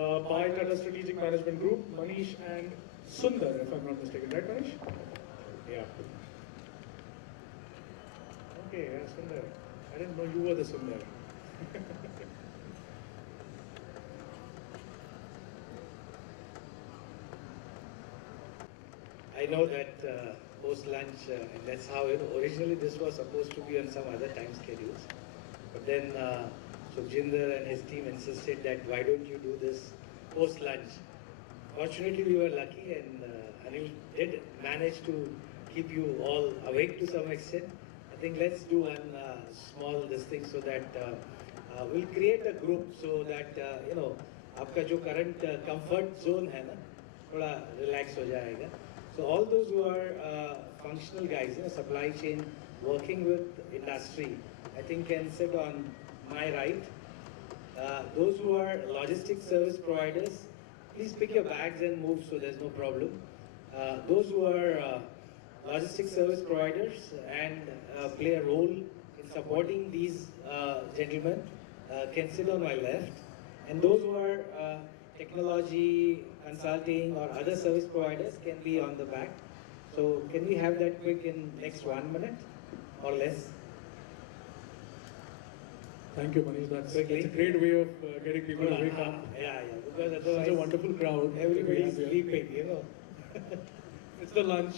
by TATA Strategic Management Group, Manish and Sundar, if I'm not mistaken. Right, Manish? Yeah. Okay, yeah, Sundar. I didn't know you were the Sundar. I know that post-lunch, and that's how, originally this was supposed to be on some other time schedules. But then Sukhjinder and his team insisted that why don't you do this post-lunch. Fortunately, we were lucky and Anil did manage to keep you all awake to some extent. I think let's do one small this thing so that we'll create a group so that, आपका जो current comfort zone है ना, थोड़ा relax हो जाएगा. So all those who are functional guys, supply chain, working with industry, I think can sit on my right. Those who are logistics service providers, please pick your bags and move so there's no problem. Those who are logistics service providers and play a role in supporting these gentlemen can sit on my left. And those who are technology, consulting or other service providers can be on the back. So can we have that quick in next 1 minute or less? Thank you, Manish. That's a great way of getting people to wake up. Yeah. Because otherwise, such a wonderful crowd. Everybody's sleeping, It's the lunch.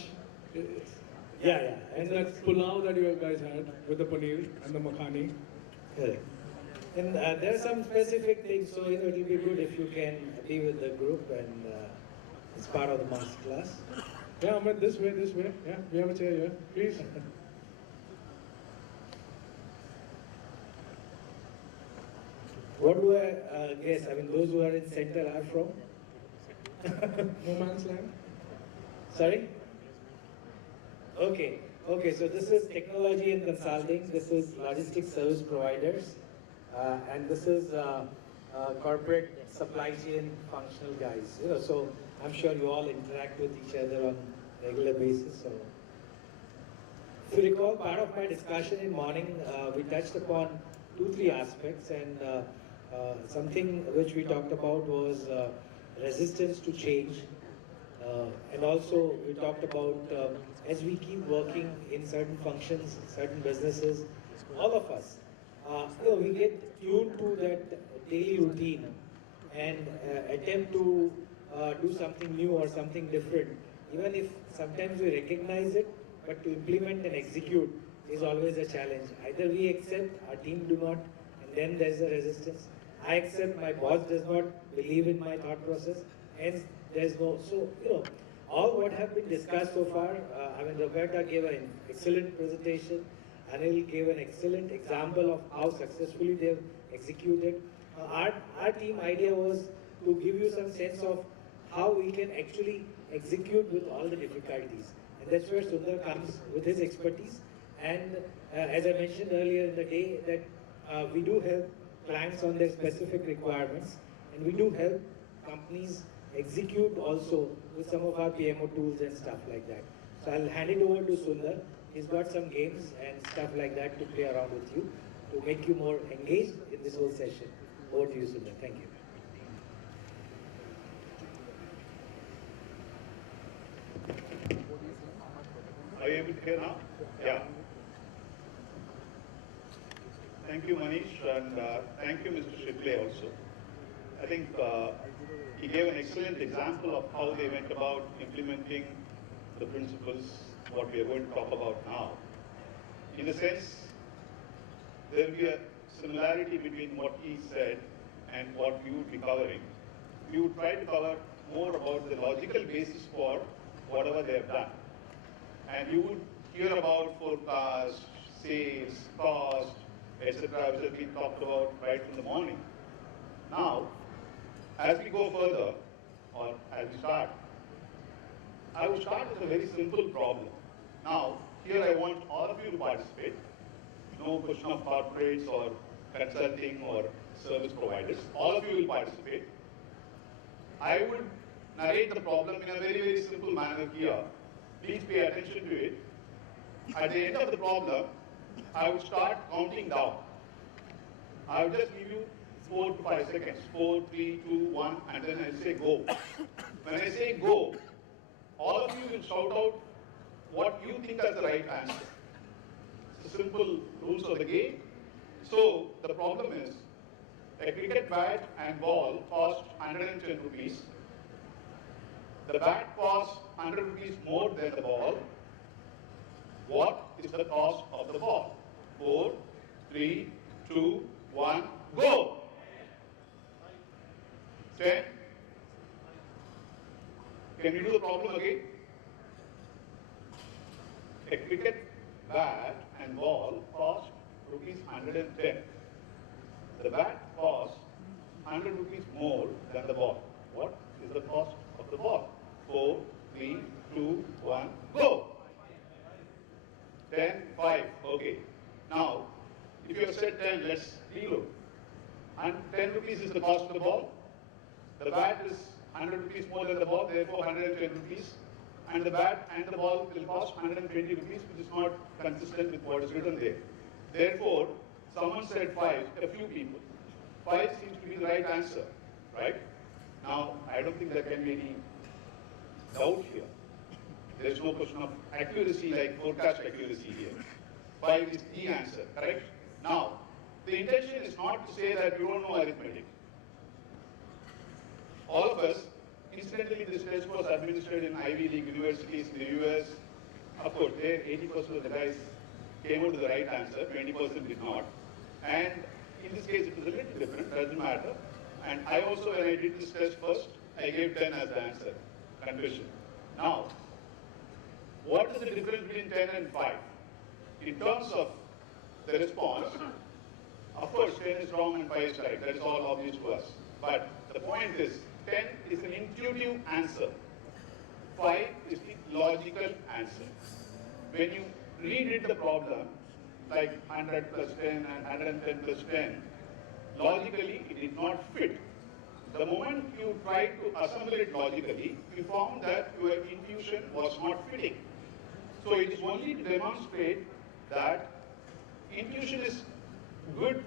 Yeah. And that's pulao that you guys had with the paneer and the makhani. Correct. And there are some specific things, so it will be good if you can be with the group and it's part of the master class. Yeah, Ahmed, this way. Yeah, we have a chair here. Please. What do I guess? I mean, those who are in center are from? No man's land. Sorry? Okay, so this is technology and consulting, this is logistics service providers, and this is corporate supply chain functional guys. So I'm sure you all interact with each other on a regular basis. So if you recall, part of my discussion in morning, we touched upon 2-3 aspects, and something which we talked about was resistance to change. And also we talked about as we keep working in certain functions, certain businesses, all of us, we get tuned to that daily routine and attempt to do something new or something different. Even if sometimes we recognize it, but to implement and execute is always a challenge. Either we accept, our team do not, and then there's a resistance. I accept, my boss does not believe in my thought process, hence there's no, so, all what have been discussed so far, Roberta gave an excellent presentation, Anil gave an excellent example of how successfully they've executed. Our team idea was to give you some sense of how we can actually execute with all the difficulties. And that's where Sundar comes with his expertise. And as I mentioned earlier in the day, that we do help clients on their specific requirements, and we do help companies execute also with some of our PMO tools and stuff like that. So I'll hand it over to Sundar. He's got some games and stuff like that to play around with you to make you more engaged in this whole session. Over to you, Sundar. Thank you. Are you able to hear now? Yeah. Thank you, Manish, and thank you, Mr. Shipley, also. I think he gave an excellent example of how they went about implementing the principles, what we are going to talk about now. In a sense, there will be a similarity between what he said and what we would be covering. We would try to cover more about the logical basis for whatever they have done. And you would hear about forecast, sales, cost, etc., which has been talked about right from the morning. Now, as we go further, or as we start, I will start with a very simple problem. Now, here I want all of you to participate. No question of corporates or consulting or service providers. All of you will participate. I would narrate the problem in a very, very simple manner here. Please pay attention to it. At the end of the problem, I would start counting down. I will just give you 4 to 5 seconds. 4, 3, 2, 1. one, and then I'll say go. When I say go, all of you will shout out what you think is the right answer. It's the simple rules of the game. So the problem is, a cricket bat and ball cost 110 rupees. The bat costs 100 rupees more than the ball. What is the cost of the ball? 4, 3, 2, 1, go! 10. Can you do the problem again? A cricket bat and ball cost rupees 110. The bat costs 100 rupees more than the ball. What is the cost of the ball? 4, 3, 2, 1, go! 10, 5, okay. Now, if you have said 10, let's reload. And 10 rupees is the cost of the ball. The bat is 100 rupees more than the ball, therefore 110 rupees. And the bat and the ball will cost 120 rupees, which is not consistent with what is written there. Therefore, someone said 5, a few people. 5 seems to be the right answer, right? Now, I don't think there can be any doubt here. There is no question of accuracy like forecast accuracy here. 5 is the answer, correct? Now, the intention is not to say that you don't know arithmetic. All of us, incidentally, this test was administered in Ivy League universities in the US. Of course, there 80% of the guys came out to the right answer, 20% did not. And in this case, it was a little different, doesn't matter. And I also, when I did this test first, I gave 10 as the answer, confession. Now, what is the difference between 10 and 5? In terms of the response, of course, 10 is wrong and 5 is right. That is all obvious to us. But the point is, 10 is an intuitive answer. 5 is the logical answer. When you reread the problem, like 100 plus 10 and 110 plus 10, logically it did not fit. The moment you tried to assemble it logically, you found that your intuition was not fitting. So it is only to demonstrate that intuition is good,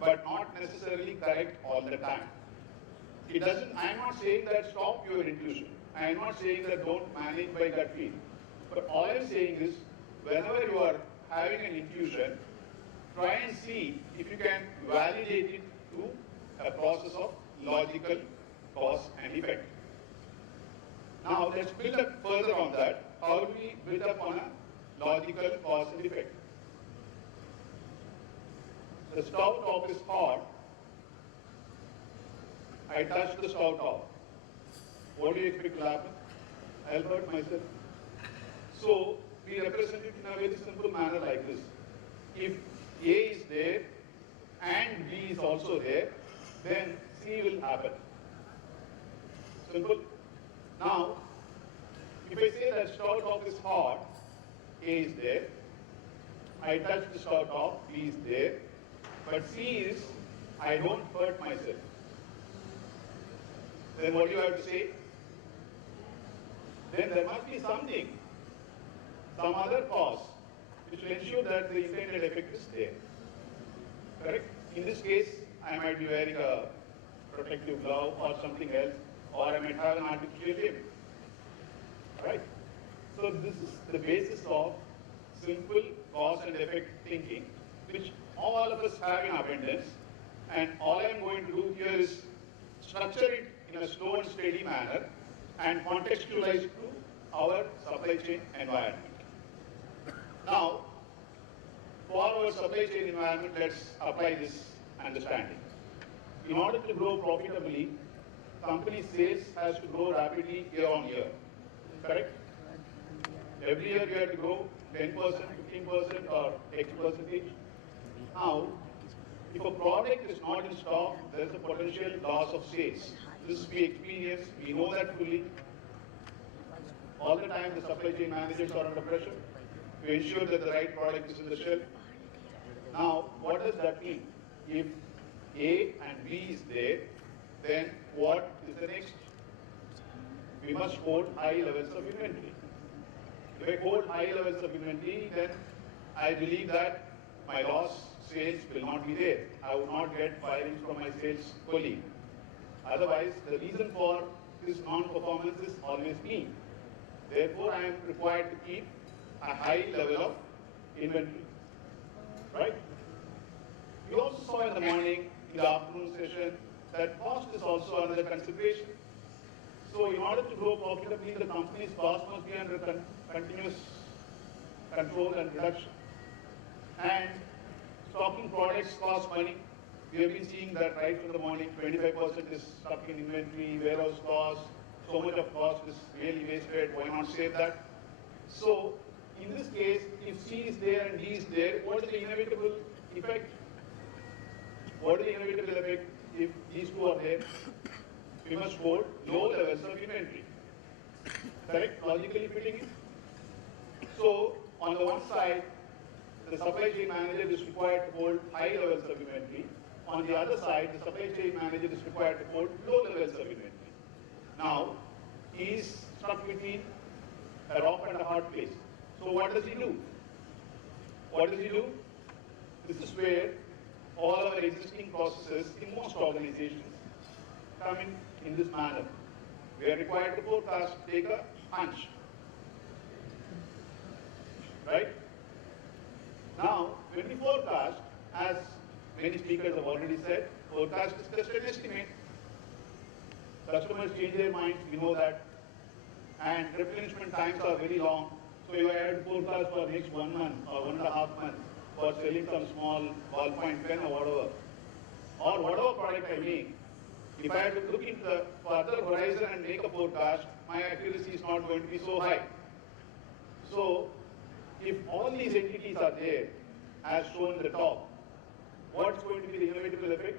but not necessarily correct all the time. It doesn't, I am not saying that stop your intuition. I am not saying that don't manage by gut feel. But all I am saying is, whenever you are having an intuition, try and see if you can validate it through a process of logical cause and effect. Now let's build up further on that. How do we build up on a logical cause and effect? The stove top is hot. I touch the stove top. What do you expect will happen? I'll hurt myself. So we represent it in a very simple manner like this. If A is there and B is also there, then C will happen. Simple. Now, if I say that stove top is hot, A is there. I touch the stove top, B is there. But C is, I don't hurt myself. Then what do you have to say? Then there must be something, some other cause, which will ensure that the intended effect is there. Correct? In this case, I might be wearing a protective glove or something else, or I might have an artificial limb. Right? So this is the basis of simple cause and effect thinking, which all of us have in abundance. And all I am going to do here is structure it in a slow and steady manner and contextualize it to our supply chain environment. Now, for our supply chain environment, let's apply this understanding. In order to grow profitably, company sales has to grow rapidly year on year. Correct? Every year you have to grow 10%, 15% or X percentage. Now, if a product is not in stock, there is a potential loss of sales. This we experience, we know that fully. All the time the supply chain managers are under pressure to ensure that the right product is in the shelf. Now, what does that mean? If A and B is there, then what is the next? We must hold high levels of inventory. If I hold high levels of inventory, then I believe that my loss sales will not be there. I will not get firings from my sales colleague. Otherwise, the reason for this non-performance is always me. Therefore, I am required to keep a high level of inventory, right? We also saw in the morning, in the afternoon session, that cost is also another consideration. So in order to grow profitably, the company's cost must be under continuous control and reduction. And stocking products cost money. We have been seeing that right from the morning, 25% is stuck in inventory, warehouse cost, so much of cost is really wasted, why not save that? So in this case, if C is there and D is there, what is the inevitable effect? What is the inevitable effect if these two are there? We must hold low levels of inventory. Correct? Logically fitting it? So on the one side, the supply chain manager is required to hold high levels of inventory. On the other side, the supply chain manager is required to hold low levels of inventory. Now, he is stuck between a rock and a hard place. So what does he do? What does he do? This is where all our existing processes in most organizations come in this manner. We are required to forecast, take a hunch. Right? Now, when we forecast, as many speakers have already said, forecast is just an estimate. Customers change their minds, we know that. And replenishment times are very long. So if I had forecast for next 1 month or 1.5 months for selling some small ballpoint pen or whatever product I make, if I had to look into the further horizon and make a forecast, my accuracy is not going to be so high. So if all these entities are there, as shown in the top, what's going to be the inevitable effect?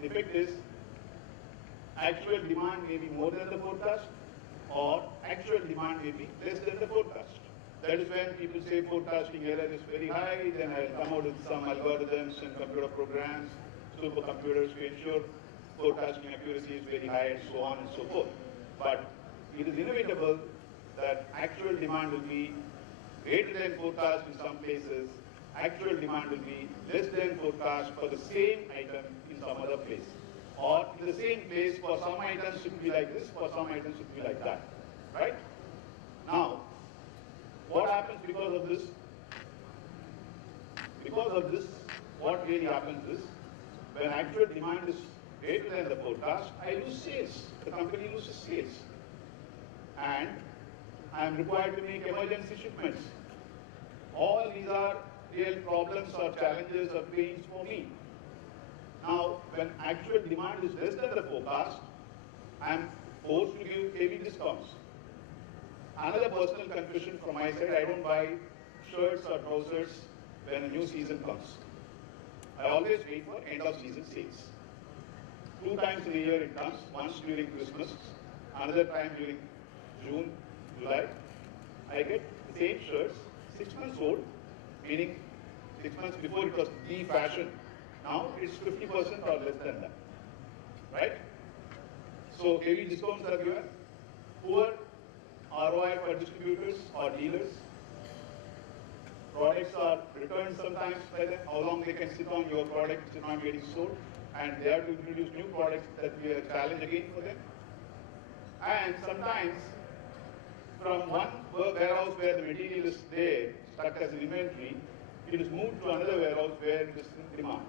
The effect is actual demand may be more than the forecast, or actual demand may be less than the forecast. That is when people say forecasting error is very high, then I'll come out with some algorithms and computer programs, supercomputers to ensure forecasting accuracy is very high, and so on and so forth. But it is inevitable that actual demand will be greater than forecast in some places, actual demand will be less than forecast for the same item in some other place. Or in the same place, for some items it will be like this, for some items it will be like that. Right? Now, what happens because of this? Because of this, what really happens is, when actual demand is greater than the forecast, I lose sales. The company loses sales. And I am required to make emergency shipments. All these are real problems or challenges or pains for me. Now, when actual demand is less than the forecast, I am forced to give heavy discounts. Another personal confession from my side, I don't buy shirts or trousers when a new season comes. I always wait for end of season sales. 2 times in a year it comes, once during Christmas, another time during June, July. I get the same shirts, 6 months old, meaning 6 months before it was the fashion. Now it's 50% or less than that, right? So heavy discounts are given, poor ROI for distributors or dealers. Products are returned sometimes by them, how long they can sit on your product which is not getting sold, and they have to introduce new products that will be a challenge again for them. And sometimes from one warehouse where the material is there, stuck as an inventory, it is moved to another warehouse where it is in demand.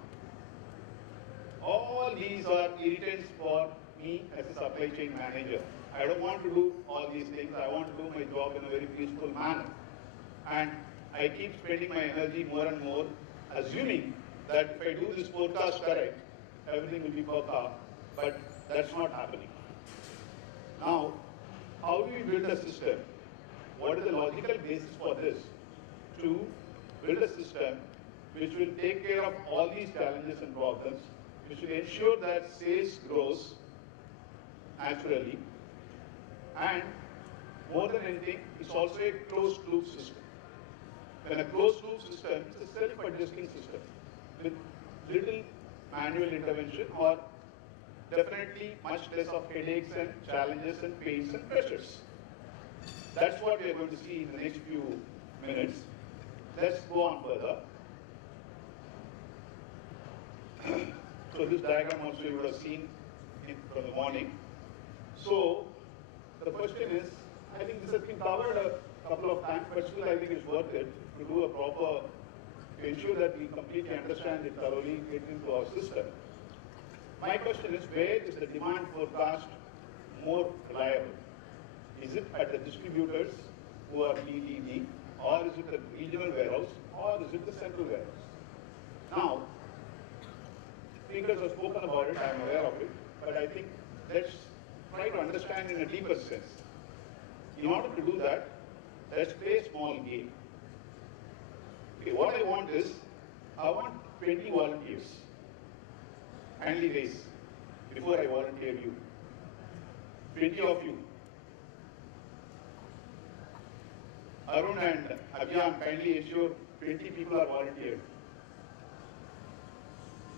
All these are irritants for me as a supply chain manager. I don't want to do all these things. I want to do my job in a very peaceful manner. And I keep spending my energy more and more, assuming that if I do this forecast correct, everything will be perfect, but that's not happening. Now, how do we build a system? What is the logical basis for this? To build a system which will take care of all these challenges and problems, which will ensure that sales grows naturally, and more than anything, it's also a closed loop system. When a closed loop system is a self-adjusting system with little manual intervention, or definitely much less of headaches and challenges and pains and pressures. That's what we are going to see in the next few minutes. Let's go on further. So So this diagram also you would have seen from the morning. So the question is, I think this has been covered a couple of times, but still I think it's worth it to do a proper, to ensure that we completely understand it thoroughly, get into our system. My question is, where is the demand forecast more reliable? Is it at the distributors who are DDD, or is it the regional warehouse, or is it the central warehouse? Now, speakers have spoken about it, I am aware of it, but I think let's try to understand in a deeper sense. In order to do that, let's play a small game. Okay, what I want is, I want 20 volunteers. Kindly raise before I volunteer you. 20 of you. Arun and Abhyam, kindly ensure 20 people are volunteered.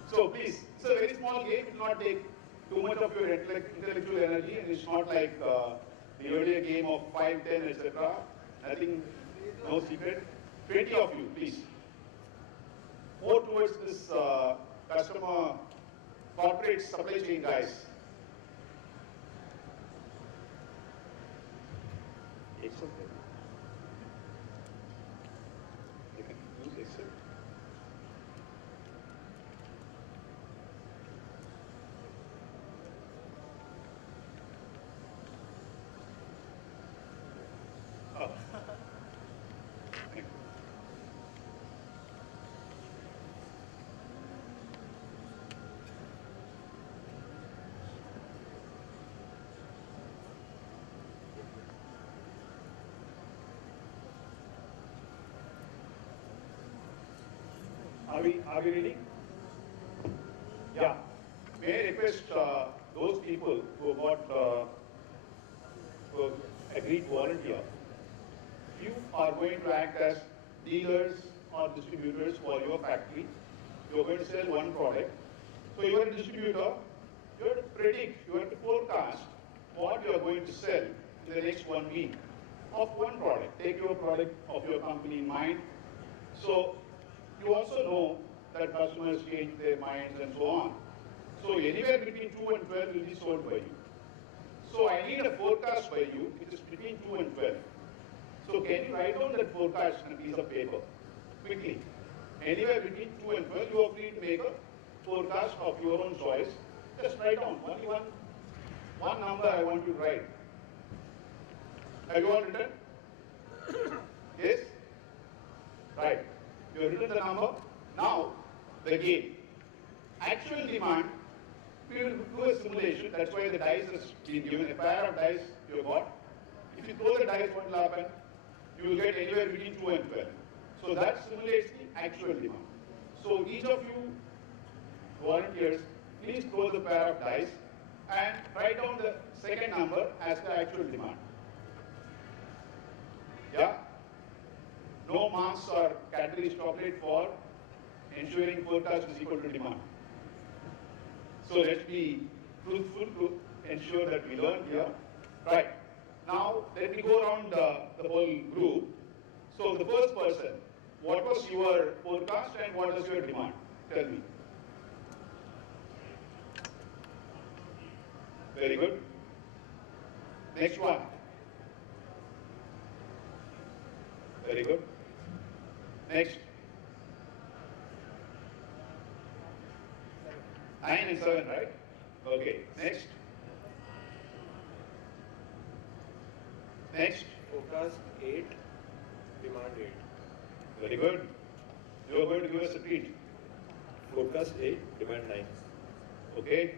So please, it's a very small game. It will not take too much of your intellectual energy, and it's not like the earlier game of 5, 10, etc. Nothing, no secret. 20 of you, please. More towards this customer, corporate supply chain guys. Excel. You can use Excel. Oh. Thank you. Are we ready? Yeah. May I request those people who have agreed to volunteer, you are going to act as dealers or distributors for your factory. You are going to sell one product. So you are a distributor. You have to predict, you have to forecast what you are going to sell in the next 1 week of one product. Take your product of your company in mind. So you also know that customers change their minds and so on. So anywhere between 2 and 12 will be sold by you. So I need a forecast by you, which is between 2 and 12. So can you write down that forecast on a piece of paper, quickly? Anywhere between 2 and 12, you are free to make a forecast of your own choice. Just write down, only one number I want you to write. Have you all written? Yes? Right. You have written the number. Now, the game. Actual demand, we will do a simulation. That's why the dice has been given. A pair of dice you have got. If you throw the dice, what will happen? You will get anywhere between 2 and 12. So that simulates the actual demand. So each of you volunteers, please throw the pair of dice and write down the second number as the actual demand. Yeah? No marks or Cadbury's chocolate for ensuring forecast is equal to demand. So let's be truthful to ensure that we learn here. Right. Now, let me go around the whole group. So the first person, what was your forecast and what was your demand? Tell me. Very good. Next one. Very good. Next. 9 and 7, right? Okay. Next. Next. Forecast 8, demand 8. Very good. You are going to give us a treat. Forecast 8, demand 9. Okay.